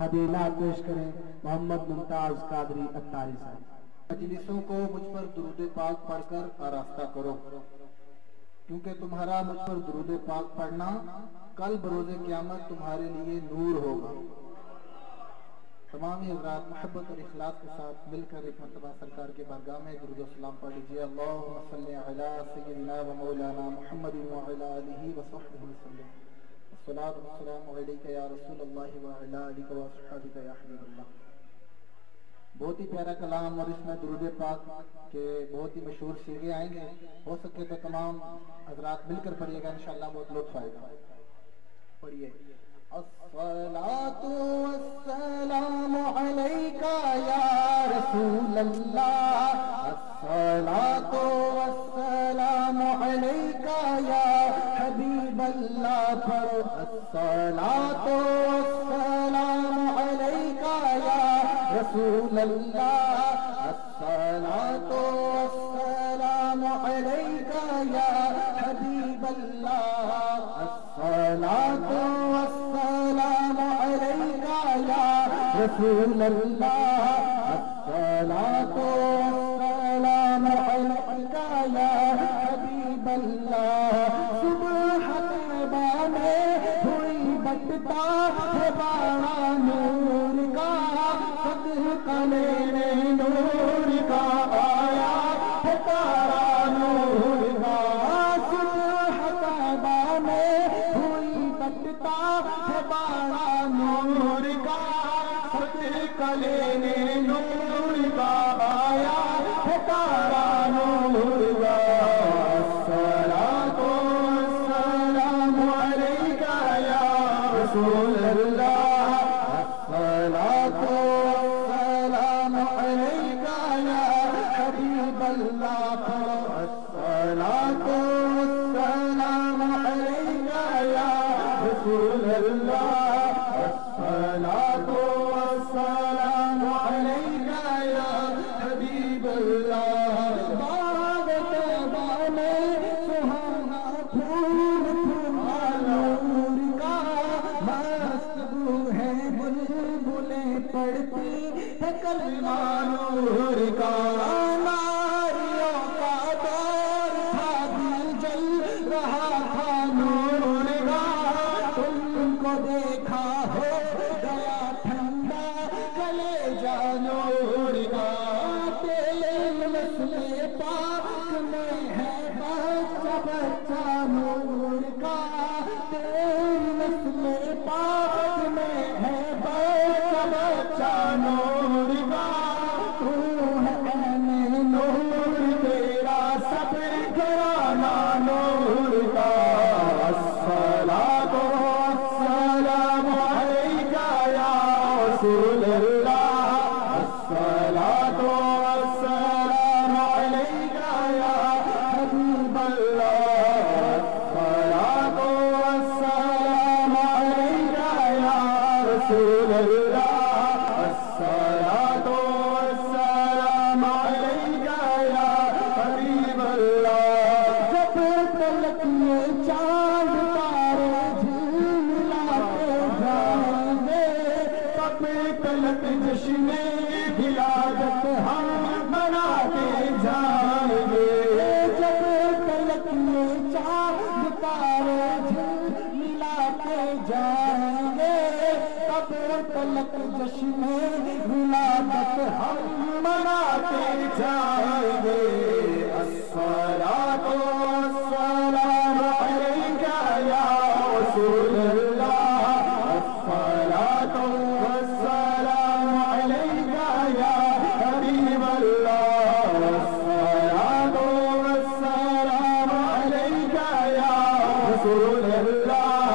ہدیہ پیش کریں محمد ممتاز قادری اتاری صاحب۔ مجلسوں کو مجھ پر درود پاک پڑھ کر آراستہ کرو، کیونکہ تمہارا مجھ پر درود پاک پڑھنا کل بروز قیامت تمہارے لیے نور ہوگا۔ تمام حضرات محبت اور اخلاص کے ساتھ مل کر ایک مرتبہ سرکار کے بارگاہ میں درود و سلام پڑھ لیجیے۔ اللہم صلی علی سیدنا و مولانا محمد وعلی آلہ وصحبہ وسلم، الصلاۃ والسلام علیک یا رسول اللہ وعلی آلک واصحابک یا حبیب اللہ۔ بہت ہی پیارا کلام اور اس میں درود پاک کے بہت ہی مشہور سیغے آئیں گے، ہو سکے تو تمام حضرات مل کر پڑھیے گا، انشاءاللہ بہت لطف آئے گا۔ پڑھیے۔ الصلاۃ والسلام علیک یا رسول اللہ، الصلاۃ والسلام علیک یا حبیب اللہ، پڑھو الصلاۃ والسلام علیک یا رسول اللہ، الصلاۃ والسلام علیک یا حبیب اللہ، الصلاۃ والسلام علیک یا رسول اللہ، الصلاۃ والسلام علیک یا حبیب اللہ۔ صبح طیبہ میں ہوئی بٹتا ہے باڑا نور کا، صدقہ لینے نور کا آیا ہے تارا نور کا۔ صبح طیبہ میں ہوئی بٹتا ہے باڑا نور کا، صدقہ لینے نور کا آیا ہے تارا نور کا۔ الصلاۃ والسلام علیک یا رسول اللہ، الصلاۃ والسلام علیک یا حبیب اللہ، الصلاۃ والسلام علیک یا رسول اللہ، الصلاۃ والسلام علیک یا حبیب اللہ۔ باغ طیبہ میں سہانا پھول پھولا نور کا، مست بو ہے بلبلیں پڑھتی ہے کلمہ نور کا۔ ناریوں کا دور تھا دل جل رہا تھا نور کا، تم کو دیکھا ہو گیا ٹھنڈا کلیجہ نور کا۔ تیل مسئلے پاک میں ہے بچہ بچہ نور کا، تیل مسئلے پاک میں ہے بچہ بچہ نور کا۔ تو ہے عین نور تیرا سب گھرانہ نور کا۔ الصلاۃ والسلام علیک یا رسول اللہ، الصلاۃ والسلام علیک یا حبیب اللہ، الصلاۃ والسلام علیک یا رسول اللہ، الصلاۃ والسلام علیک یا حبیب اللہ۔ جب تلک یہ چاند تارے جھلملاتے جائیں گے، تب تلک جشن ولادت ہم مناتے جائیں گے۔ جب تلک یہ چاند تارے جھلملاتے جائیں گے، تب تلک جشن ولادت ہم مناتے جائیں گے۔ الصلاۃ والسلام علیک یا رسول اللہ، الصلاۃ والسلام علیک یا حبیب اللہ، الصلاۃ والسلام علیک یا رسول اللہ،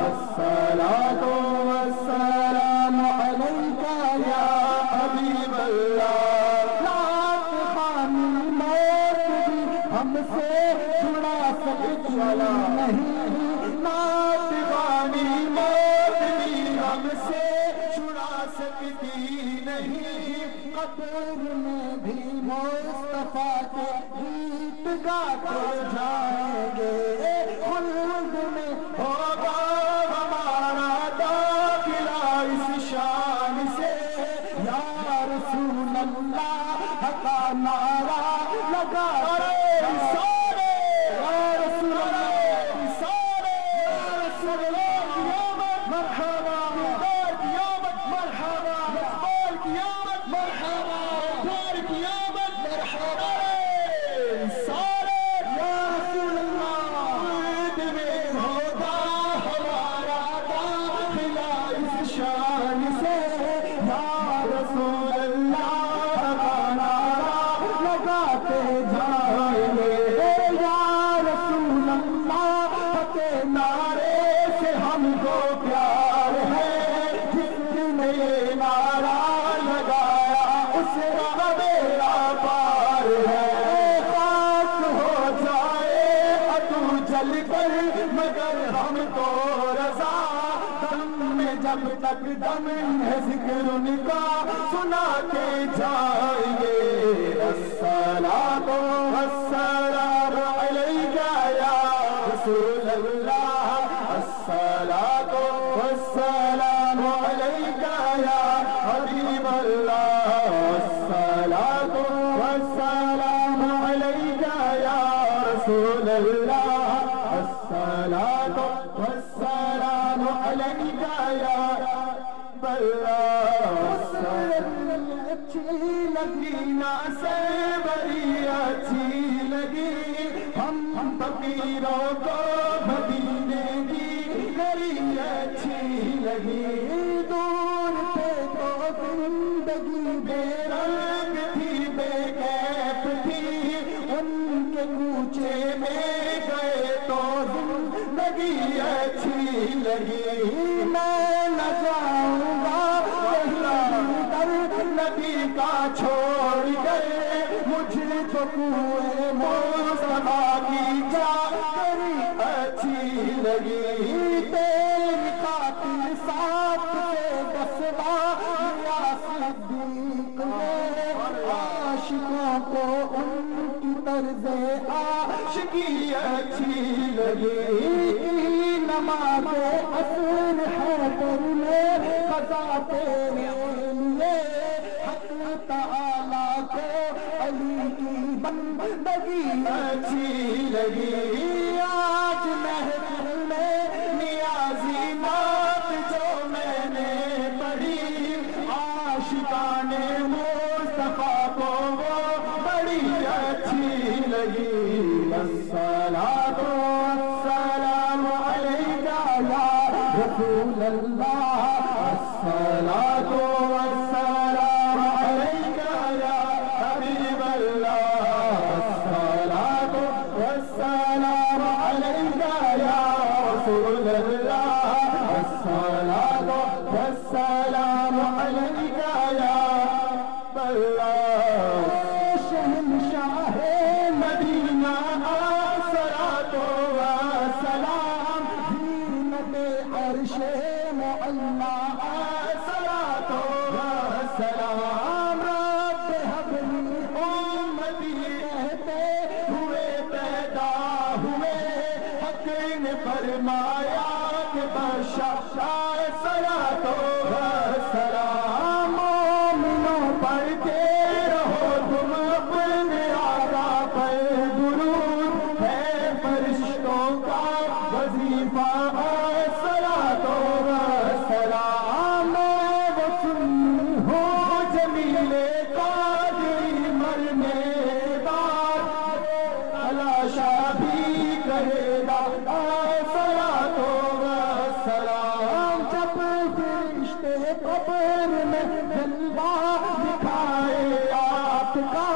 الصلاۃ والسلام علیک یا حبیب اللہ۔ رات خانی موت بھی ہم سے چھڑا سکتی نہیں، رات خانی موت بھی ہم سے چھڑا سکتی نہیں، قبر میں بھی مصطفیٰ کے گیت گاتے جائیں گے، خلد میں ہوگا ہمارا داخلہ اس شان اللہ کا نعرہ لگاتے سارے یا رسول اللہ سارے یا رسول اللہ قیامت مرحبا دیدار قیامت مرحبا اقبال قیامت مرحبا دیدار قیامت مرحبا سارے یا رسول اللہ عید میں ہوگا ہمارا داخلہ اس شان سے یا رسول اللہ کا نعرہ لگاتے جائیں گے یا رسول اللہ کے نعرے سے ہم کو پیار ہے جس نے یہ نعرہ لگایا اس کا بیڑا پار ہے خاک ہو جائے تو جل کر مگر ہم کو رضا دم میں جب تک دم ہے ذکر ان کا سنا کے جائیں گے الصلاۃ والسلام علیک یا رسول اللہ الصلاۃ والسلام علیک یا حبیب اللہ الصلاۃ والسلام علیک یا رسول اللہ الصلاۃ والسلام علیک یا حبیب اللہ اچھی لگی نا سے بڑی اچھی لگی ہم فقیروں کو مدینے کی گلی اچھی لگی دور تھے تو زندگی بے رنگ تھی بے کیف تھی ان کے کوچے میں گئے تو زندگی اچھی لگی میں نہ جاؤں گا نبی کا چھوڑ گئے مجھ کو کوئے مصطفیٰ کی جا کری اچھی لگی تیری خاطر ساتھ سے دسوا یا صدیق نے عاشقوں کو ان کی طرز عاشقی اچھی لگی نماز عصر حیدر میں قضا تیرے لیے حق تعالیٰ کو علی کی بندگی اچھی لگی آج محفل میں نیازی بات جو میں نے پڑھی عاشقان مصطفیٰ کو وہ بڑی اچھی لگی الصلاۃ والسلام علیک یا رسول اللہ الصلاۃ والسلام علیک یا حبیب اللہ الصلاۃ والسلام علیک یا رسول اللہ الصلاۃ والسلام علیک یا حبیب اللہ شہنشاہ مدینہ الصلاۃ والسلام زینت عرش معلی الصلاۃ والسلام رب حب لی امتی کہتے ہوئے پیدا ہوئے حق نے فرمایا کہ بشا الصلاۃ والسلام مومنوں پڑھتے رہو تم اپنے آقا پر درود ہے فرشتوں کا وظیفہ الصلاۃ والسلام وہ سنی ہو جمیل قادری مرنے بعد تلاشا بھی کرے گا الصلاۃ والسلام جب فرشتے قبر میں جلوہ دکھائے آپ کا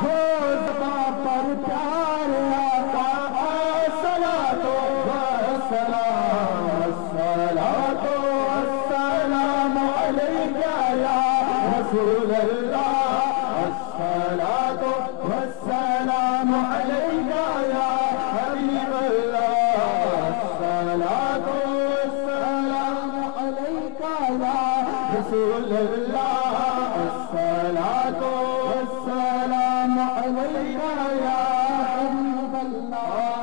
ہو زباں پر پیار آقا الصلاۃ والسلام الصلاۃ والسلام علیک یا رسول اللہ الصلاۃ والسلام علیک یا حبیب اللہ الصلاۃ والسلام علیک یا رسول اللہ الصلاۃ والسلام علیک یا حبیب اللہ